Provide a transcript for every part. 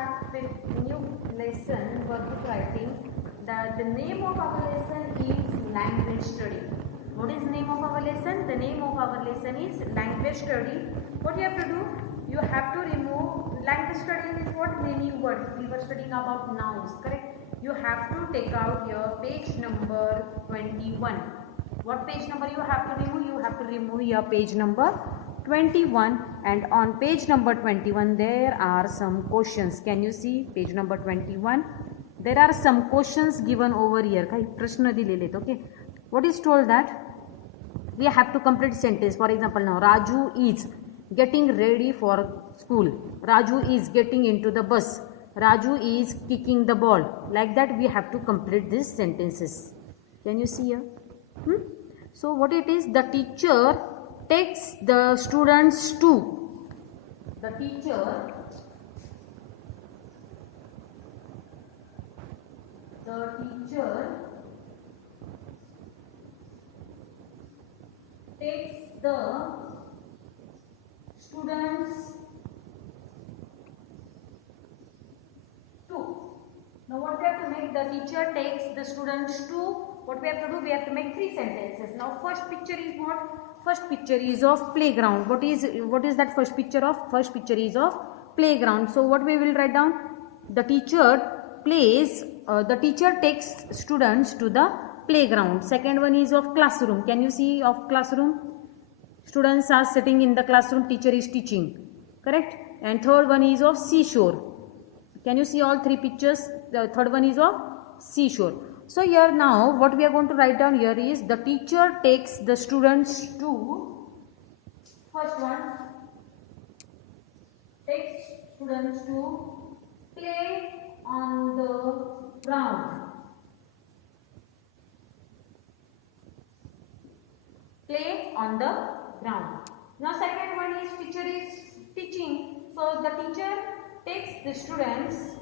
start with new lesson, workbook writing. The name of our lesson is language study. What is the name of our lesson? The name of our lesson is language study. What you have to do? You have to remove language study is what? Many words. We were studying about nouns, correct? You have to take out your page number 21. What page number you have to remove? You have to remove your page number 21, and on page number 21 there are some questions. Can you see page number 21? There are some questions given over here. काही प्रश्न दिलेले आहेत. Okay, what is told that we have to complete sentence. For example, now Raju is getting ready for school. Raju is getting into the bus. Raju is kicking the ball. Like that we have to complete these sentences. Can you see here? So what it is, the teacher takes the students to. The teacher takes the students to. Now what we have to make, the teacher takes the students to, what we have to do, we have to make three sentences. Now first picture is what? First picture is of playground. What is that first picture of? First picture is of playground. So what we will write down? The teacher takes students to the playground. Second one is of classroom. Can you see of classroom? Students are sitting in the classroom, teacher is teaching, correct? And third one is of seashore. Can you see all three pictures? The third one is of seashore. So here now what we are going to write down here is, the teacher takes the students to, first one, takes students to play on the ground. Play on the ground. Now second one is, teacher is teaching. So the teacher takes the students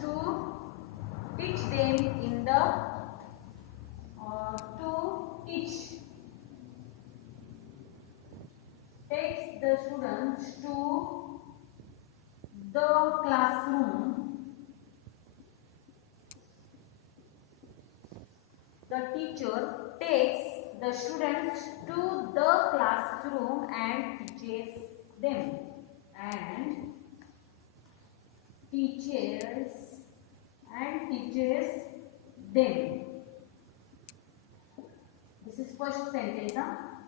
to teach them in the takes the students to the classroom. The teacher takes the students to the classroom and teaches them. This is first sentence.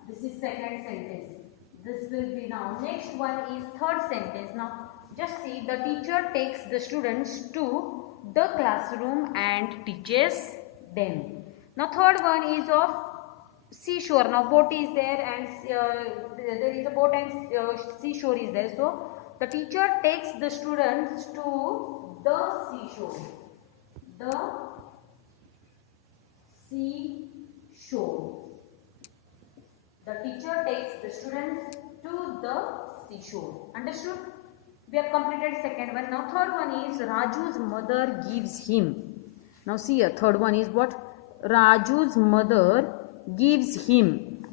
This is second sentence. This will be now. Next one is third sentence. Now just see, the teacher takes the students to the classroom and teaches them. Now third one is of seashore. Now boat is there and there is a boat and seashore is there. So the teacher takes the students to the seashore. The teacher takes the students to the seashore. Understood? We have completed second one. Now third one is, Raju's mother gives him. Now see here, third one is what? Raju's mother gives him.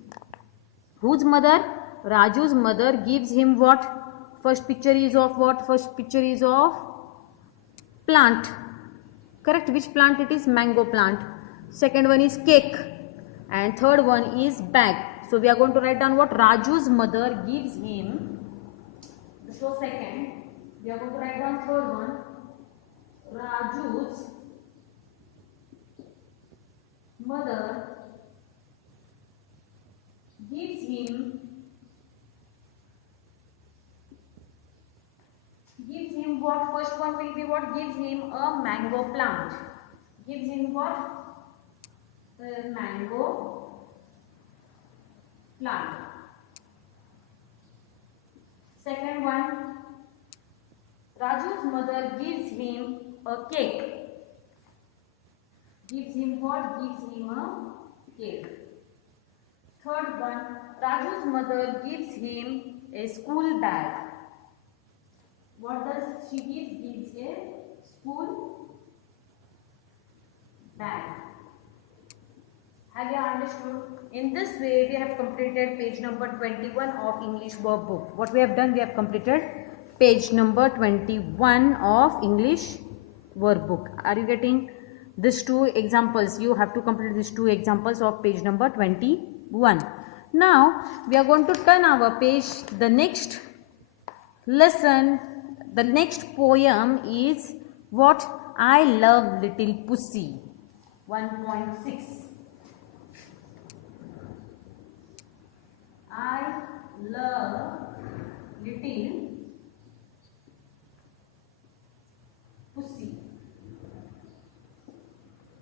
Whose mother? Raju's mother gives him what? First picture is of what? First picture is of plant. Correct? Which plant it is? Mango plant. Second one is cake. And third one is bag. So we are going to write down what? Raju's mother gives him. So second, we are going to write down third one. Raju's mother gives him what? First one will be what? Gives him a mango plant. Gives him what? A mango plant. Second one, Raju's mother gives him a cake. Gives him what? Gives him a cake. Third one, Raju's mother gives him a school bag. What does she give? Gives a school bag. Have you understood? In this way, we have completed page number 21 of English workbook. What we have done, we have completed page number 21 of English workbook. Are you getting these two examples? You have to complete these two examples of page number 21. Now, we are going to turn our page. The next lesson, the next poem is What I Love Little Pussy, 1.6. I love little pussy.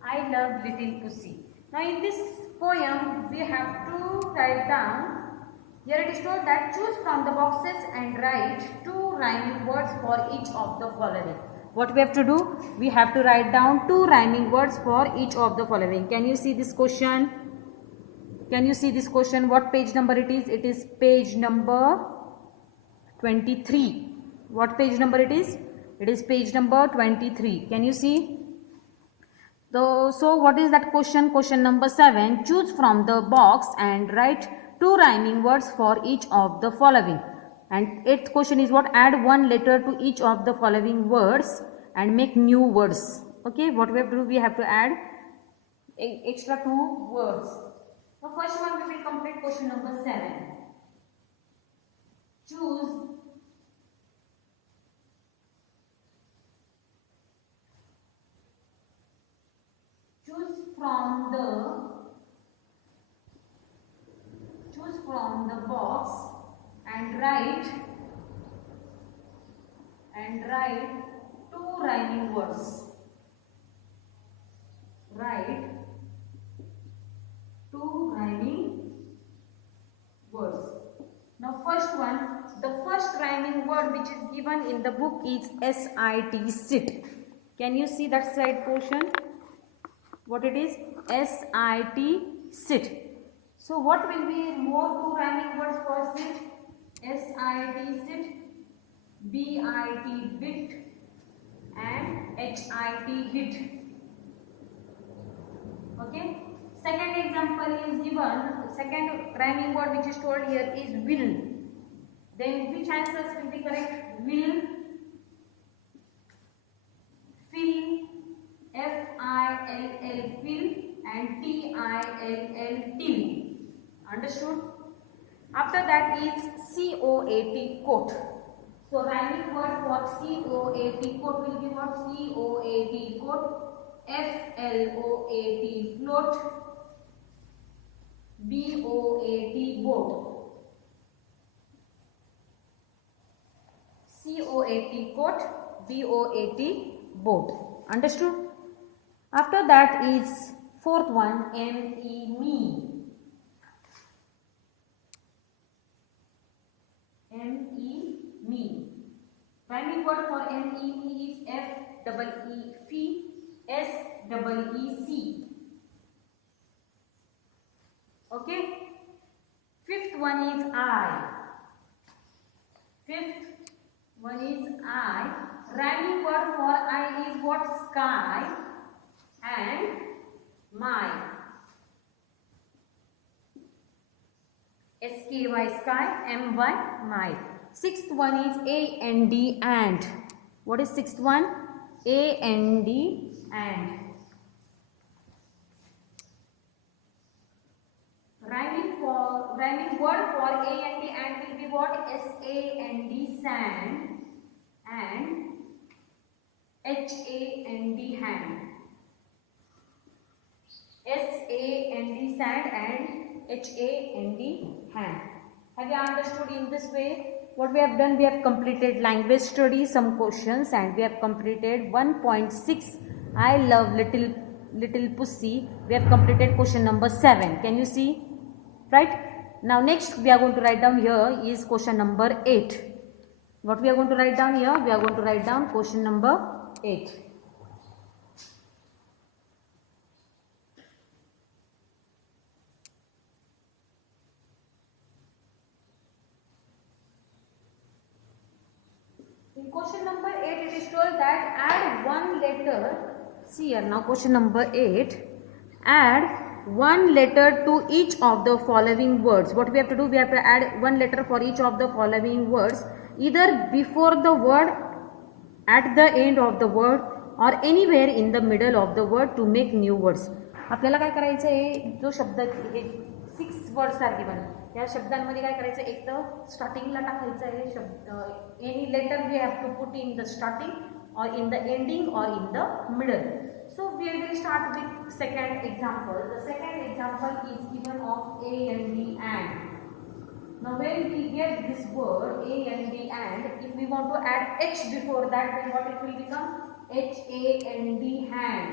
I love little pussy. Now in this poem we have to write down. Here it is told that choose from the boxes and write 2 rhyming words for each of the following. What we have to do? We have to write down 2 rhyming words for each of the following. Can you see this question? Can you see this question? What page number it is? It is page number 23. What page number it is? It is page number 23. Can you see? So what is that question? Question number 7. Choose from the box and write 2 rhyming words for each of the following. And 8th question is what? Add 1 letter to each of the following words and make new words. Okay, what we have to do? We have to add extra 2 words. The first one we will complete question number 7. Choose from the box and write 2 rhyming words. Write 2 rhyming words. Now first one, the first rhyming word which is given in the book is SIT, sit. Can you see that side portion? What it is? SIT, sit. So what will be more 2 rhyming words for sit? SIT, sit, BIT, bit, and HIT, hit. Okay. Second example is given. Second rhyming word which is told here is will. Then which answers will be correct? Will, fill, FILL, fill, and TILL, till. Understood? After that is COAT, coat. So rhyming word for COAT, coat will be what? COAT, coat. FLOAT, float. BOAT, boat. COAT, coat. BOAT, boat. Understood? After that is 4th one, ME, me. ME, me. Rhyming word for ME is FEE, fee, SEEC. Okay. 5th one is I. 5th one is I. Rhyming word for I is what? Sky and my. SKY, sky, MY, my. 6th one is AND, and. What is 6th one? AND, and. Rhyming word for AND, and will be what? SAND, sand, and HAND, hand. SAND, sand, and HAND, hand. Have you understood in this way? What we have done, we have completed language study, some questions, and we have completed 1.6. I love little pussy. We have completed question number 7. Can you see? Right? Now next we are going to write down here is question number 8. What we are going to write down here? We are going to write down question number 8. In question number 8 it is told that add 1 letter. See here now question number 8. Add one letter to each of the following words. What we have to do? We have to add one letter for each of the following words, either before the word, at the end of the word, or anywhere in the middle of the word to make new words. आपल्याला काय करायचं आहे, जो शब्द 6 words are given, या शब्दांमध्ये काय करायचं, एक तर स्टार्टिंगला टाकायचं आहे शब्द, any letter we have to put in the starting or in the ending or in the middle. So we will start with second example. The second example is given of A and B and. Now when we get this word A and B and, if we want to add H before that, then what it will become? H-A-N-D hand.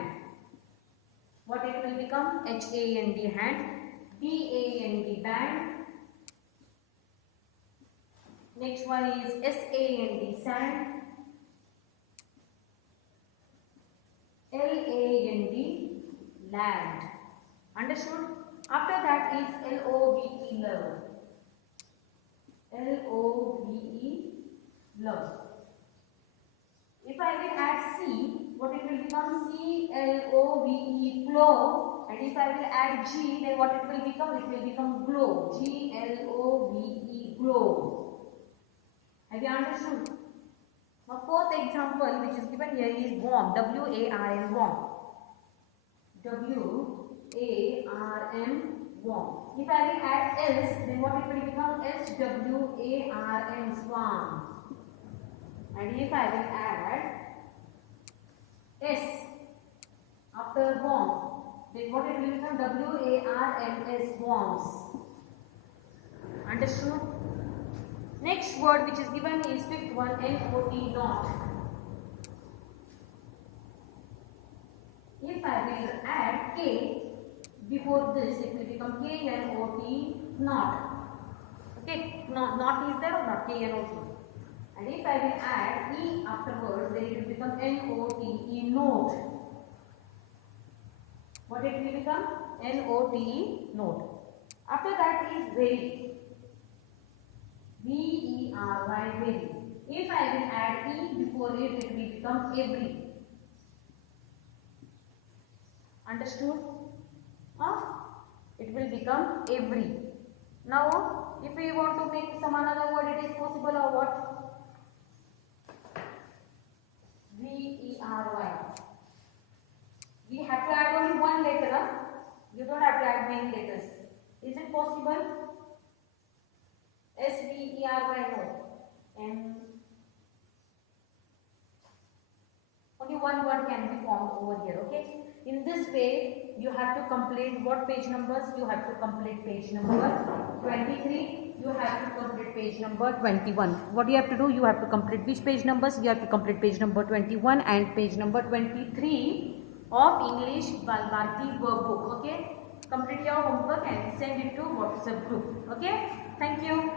What it will become? H-A-N-D hand. B-A-N-D band. Next one is S-A-N-D sand. L-A-N-D land. Understood? After that is L-O-V-E love. L-O-V-E love. If I will add C, what it will become? C-L-O-V-E glow. And if I will add G, then what it will become? It will become glow. G-L-O-V-E glow. Have you understood? Now fourth example which is given here is warm. W-A-R-M warm. W-A-R-M warm. If I will add S, then what it will become? S-W-A-R-M swarm. And if I will add S after warm, then what it will become? W-A-R-M-S worms. Understood? Next word which is given is fifth one, N-O-T not. If I will add K before this, it will become K-N-O-T not. Okay, not is there or not? K-N-O-T. And if I will add E afterwards, then it will become N-O-T-E note. What it will become? N-O-T-E note. After that is very. V-E-R-Y very. If I will add E before it, it will become every. Understood? It will become every. Now, if we want to make some another word, it is possible or what? V-E-R-Y. We have to add only one letter. Huh? You don't have to add many letters. Is it possible? S-V-E-R-Y no. And only one word can be formed over here. Okay. In this way, you have to complete what page numbers? You have to complete page number 23. You have to complete page number 21. What you have to do? You have to complete which page numbers? You have to complete page number 21 and page number 23 of English Balbharti workbook. Okay. Complete your homework and send it to WhatsApp group. Okay. Thank you.